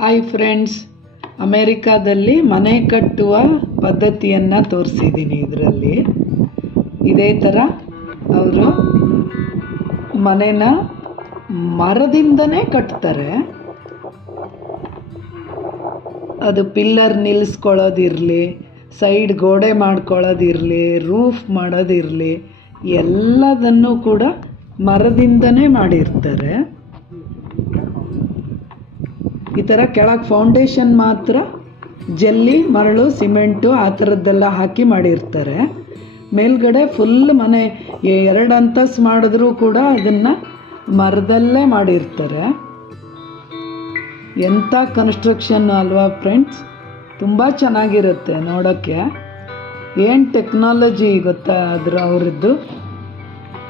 Hi friends, ಅಮೇರಿಕಾದಲ್ಲಿ ಮನೆ ಕಟ್ಟುವ ಪದ್ಧತಿಯನ್ನು ತೋರಿಸಿದ್ದೀನಿ. ಇದರಲ್ಲಿ ಇದೇ ಥರ ಅವರು ಮನೆನ ಮರದಿಂದನೇ ಕಟ್ತಾರೆ. ಅದು ಪಿಲ್ಲರ್ ನಿಲ್ಲಿಸ್ಕೊಳ್ಳೋದಿರಲಿ, ಸೈಡ್ ಗೋಡೆ ಮಾಡ್ಕೊಳ್ಳೋದಿರಲಿ, ರೂಫ್ ಮಾಡೋದಿರಲಿ, ಎಲ್ಲದನ್ನು ಕೂಡ ಮರದಿಂದನೇ ಮಾಡಿರ್ತಾರೆ. ಈ ಥರ ಕೆಳಗೆ ಫೌಂಡೇಶನ್ ಮಾತ್ರ ಜಲ್ಲಿ, ಮರಳು, ಸಿಮೆಂಟು ಆ ಥರದ್ದೆಲ್ಲ ಹಾಕಿ ಮಾಡಿರ್ತಾರೆ. ಮೇಲ್ಗಡೆ ಫುಲ್ ಮನೆ 2 ಅಂತಸ್ತು ಮಾಡಿದ್ರೂ ಕೂಡ ಅದನ್ನು ಮರದಲ್ಲೇ ಮಾಡಿರ್ತಾರೆ. ಎಂಥ ಕನ್ಸ್ಟ್ರಕ್ಷನ್ ಅಲ್ವಾ ಫ್ರೆಂಡ್ಸ್? ತುಂಬ ಚೆನ್ನಾಗಿರುತ್ತೆ ನೋಡೋಕ್ಕೆ. ಏನು ಟೆಕ್ನಾಲಜಿ ಗೊತ್ತಾ ಅವರದ್ದು?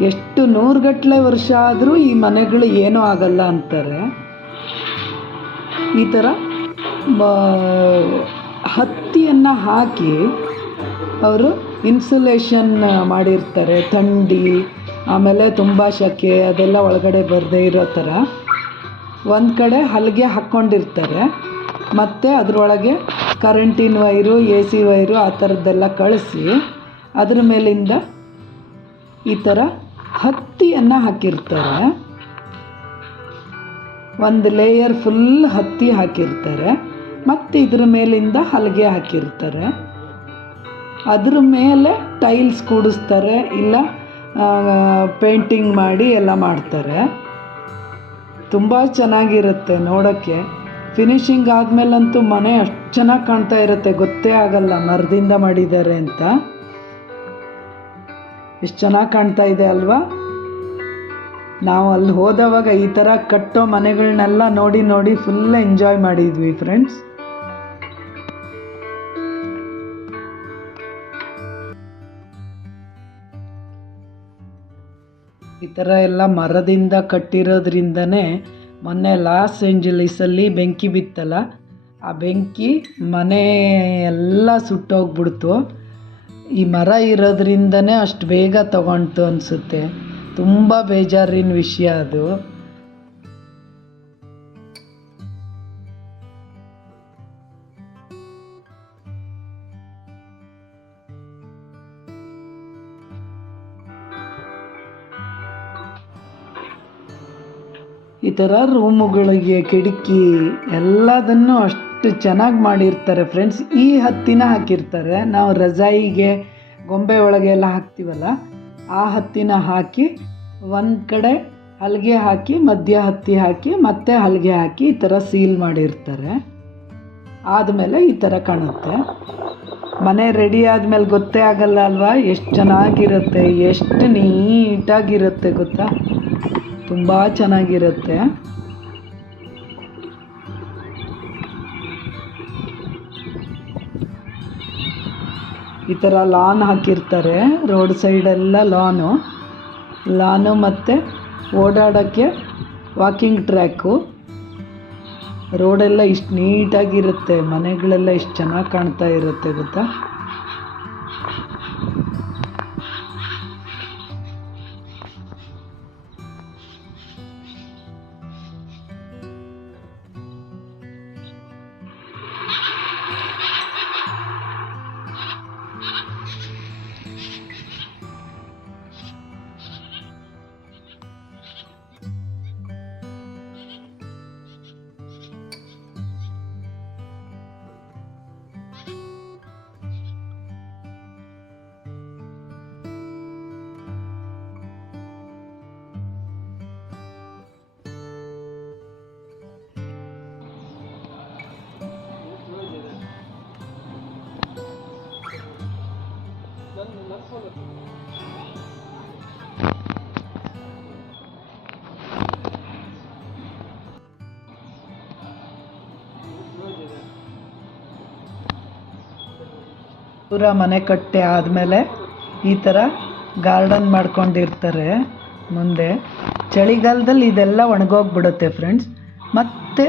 ಎಷ್ಟು 100 ಗಟ್ಟಲೆ ವರ್ಷ ಆದರೂ ಈ ಮನೆಗಳು ಏನೂ ಆಗಲ್ಲ ಅಂತಾರೆ. ಈ ಥರ ಹತ್ತಿಯನ್ನು ಹಾಕಿ ಅವರು ಇನ್ಸುಲೇಷನ್ ಮಾಡಿರ್ತಾರೆ. ಥಂಡಿ ಆಮೇಲೆ ತುಂಬ ಸೆಕೆ ಅದೆಲ್ಲ ಒಳಗಡೆ ಬರದೇ ಇರೋ ಥರ ಒಂದು ಕಡೆ ಹಲಗೆ ಹಾಕ್ಕೊಂಡಿರ್ತಾರೆ. ಮತ್ತು ಅದರೊಳಗೆ ಕರೆಂಟಿನ ವೈರು, AC ವೈರು ಆ ಥರದ್ದೆಲ್ಲ ಕಳಿಸಿ ಅದ್ರ ಮೇಲಿಂದ ಈ ಥರ ಹತ್ತಿಯನ್ನು ಹಾಕಿರ್ತಾರೆ. ಒಂದು ಲೇಯರ್ ಫುಲ್ ಹತ್ತಿ ಹಾಕಿರ್ತಾರೆ. ಮತ್ತು ಇದ್ರ ಮೇಲಿಂದ ಹಲಗೆ ಹಾಕಿರ್ತಾರೆ. ಅದ್ರ ಮೇಲೆ ಟೈಲ್ಸ್ ಕೂಡಿಸ್ತಾರೆ, ಇಲ್ಲ ಪೇಂಟಿಂಗ್ ಮಾಡಿ ಎಲ್ಲ ಮಾಡ್ತಾರೆ. ತುಂಬ ಚೆನ್ನಾಗಿರುತ್ತೆ ನೋಡೋಕ್ಕೆ. ಫಿನಿಶಿಂಗ್ ಆದಮೇಲಂತೂ ಮನೆ ಅಷ್ಟು ಚೆನ್ನಾಗಿ ಕಾಣ್ತಾ ಇರುತ್ತೆ, ಗೊತ್ತೇ ಆಗಲ್ಲ ಮರದಿಂದ ಮಾಡಿದ್ದಾರೆ ಅಂತ. ಎಷ್ಟು ಚೆನ್ನಾಗಿ ಕಾಣ್ತಾ ಇದೆ ಅಲ್ವಾ? ನಾವು ಅಲ್ಲಿ ಹೋದವಾಗ ಈ ಥರ ಕಟ್ಟೋ ಮನೆಗಳನ್ನೆಲ್ಲ ನೋಡಿ ಫುಲ್ ಎಂಜಾಯ್ ಮಾಡಿದ್ವಿ ಫ್ರೆಂಡ್ಸ್. ಈ ಥರ ಎಲ್ಲ ಮರದಿಂದ ಕಟ್ಟಿರೋದ್ರಿಂದನೇ ಮೊನ್ನೆ ಲಾಸ್ ಏಂಜಲೀಸಲ್ಲಿ ಬೆಂಕಿ ಬಿತ್ತಲ್ಲ, ಆ ಬೆಂಕಿ ಮನೆ ಎಲ್ಲ ಸುಟ್ಟೋಗ್ಬಿಡ್ತು. ಈ ಮರ ಇರೋದ್ರಿಂದನೇ ಅಷ್ಟು ಬೇಗ ತಗೊಳ್ತು ಅನಿಸುತ್ತೆ. ತುಂಬ ಬೇಜಾರಿನ ವಿಷಯ ಅದು. ಈ ಥರ ರೂಮುಗಳಿಗೆ ಕಿಟಕಿ ಎಲ್ಲದನ್ನು ಅಷ್ಟು ಚೆನ್ನಾಗಿ ಮಾಡಿರ್ತಾರೆ ಫ್ರೆಂಡ್ಸ್. ಈ ಹತ್ತಿನ ಹಾಕಿರ್ತಾರೆ. ನಾವು ರಜಾಯಿಗೆ ಗೊಂಬೆ ಒಳಗೆ ಎಲ್ಲ ಹಾಕ್ತೀವಲ್ಲ, ಆ ಹತ್ತಿನ ಹಾಕಿ ಒಂದು ಕಡೆ ಹಲಗೆ ಹಾಕಿ, ಮಧ್ಯ ಹತ್ತಿ ಹಾಕಿ, ಮತ್ತೆ ಹಲಗೆ ಹಾಕಿ ಈ ಥರ ಸೀಲ್ ಮಾಡಿರ್ತಾರೆ. ಆದಮೇಲೆ ಈ ಥರ ಕಾಣುತ್ತೆ ಮನೆ. ರೆಡಿ ಆದಮೇಲೆ ಗೊತ್ತೇ ಆಗಲ್ಲ ಅಲ್ವಾ ಎಷ್ಟು ಚೆನ್ನಾಗಿರುತ್ತೆ, ಎಷ್ಟು ನೀಟಾಗಿರುತ್ತೆ ಗೊತ್ತಾ? ತುಂಬ ಚೆನ್ನಾಗಿರುತ್ತೆ. ಈ ಥರ ಲಾನ್ ಹಾಕಿರ್ತಾರೆ. ರೋಡ್ ಸೈಡೆಲ್ಲ ಲಾನು ಮತ್ತು ಓಡಾಡೋಕ್ಕೆ ವಾಕಿಂಗ್ ಟ್ರ್ಯಾಕು. ರೋಡೆಲ್ಲ ಇಷ್ಟು ನೀಟಾಗಿರುತ್ತೆ, ಮನೆಗಳೆಲ್ಲ ಇಷ್ಟು ಚೆನ್ನಾಗಿ ಕಾಣ್ತಾ ಇರುತ್ತೆ ಗೊತ್ತಾ? ಪೂರ ಮನೆ ಕಟ್ಟೆ ಆದಮೇಲೆ ಈ ಥರ ಗಾರ್ಡನ್ ಮಾಡ್ಕೊಂಡಿರ್ತಾರೆ ಮುಂದೆ. ಚಳಿಗಾಲದಲ್ಲಿ ಇದೆಲ್ಲ ಒಣಗೋಗ್ಬಿಡುತ್ತೆ ಫ್ರೆಂಡ್ಸ್. ಮತ್ತು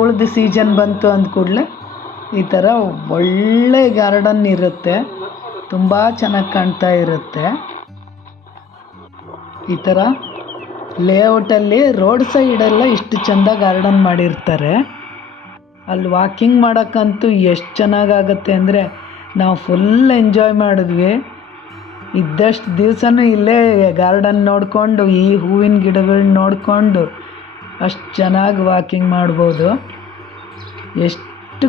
ಉಳಿದ ಸೀಸನ್ ಬಂತು ಅಂದ ಕೂಡಲೇ ಈ ಥರ ಒಳ್ಳೆ ಗಾರ್ಡನ್ ಇರುತ್ತೆ. ತುಂಬ ಚೆನ್ನಾಗಿ ಕಾಣ್ತಾ ಇರುತ್ತೆ. ಈ ಥರ ಲೇಔಟಲ್ಲಿ ರೋಡ್ ಸೈಡೆಲ್ಲ ಇಷ್ಟು ಚೆಂದ ಗಾರ್ಡನ್ ಮಾಡಿರ್ತಾರೆ. ಅಲ್ಲಿ ವಾಕಿಂಗ್ ಮಾಡೋಕ್ಕಂತೂ ಎಷ್ಟು ಚೆನ್ನಾಗಾಗತ್ತೆ ಅಂದರೆ ನಾವು ಫುಲ್ ಎಂಜಾಯ್ ಮಾಡಿದ್ವಿ. ಇದ್ದಷ್ಟು ದಿವಸನೂ ಇಲ್ಲೇ ಗಾರ್ಡನ್ ನೋಡಿಕೊಂಡು ಈ ಹೂವಿನ ಗಿಡಗಳನ್ನ ನೋಡಿಕೊಂಡು ಅಷ್ಟು ಚೆನ್ನಾಗಿ ವಾಕಿಂಗ್ ಮಾಡ್ಬೋದು. ಎಷ್ಟು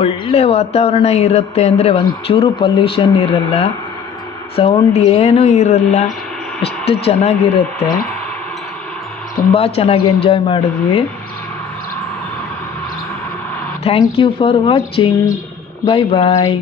ಒಳ್ಳೆ ವಾತಾವರಣ ಇರುತ್ತೆ ಅಂದರೆ ಒಂಚೂರು ಪೊಲ್ಯೂಷನ್ ಇರಲ್ಲ, ಸೌಂಡ್ ಏನೂ ಇರಲ್ಲ, ಅಷ್ಟು ಚೆನ್ನಾಗಿರುತ್ತೆ. ತುಂಬ ಚೆನ್ನಾಗಿ ಎಂಜಾಯ್ ಮಾಡಿದ್ವಿ. Thank you for watching. Bye bye.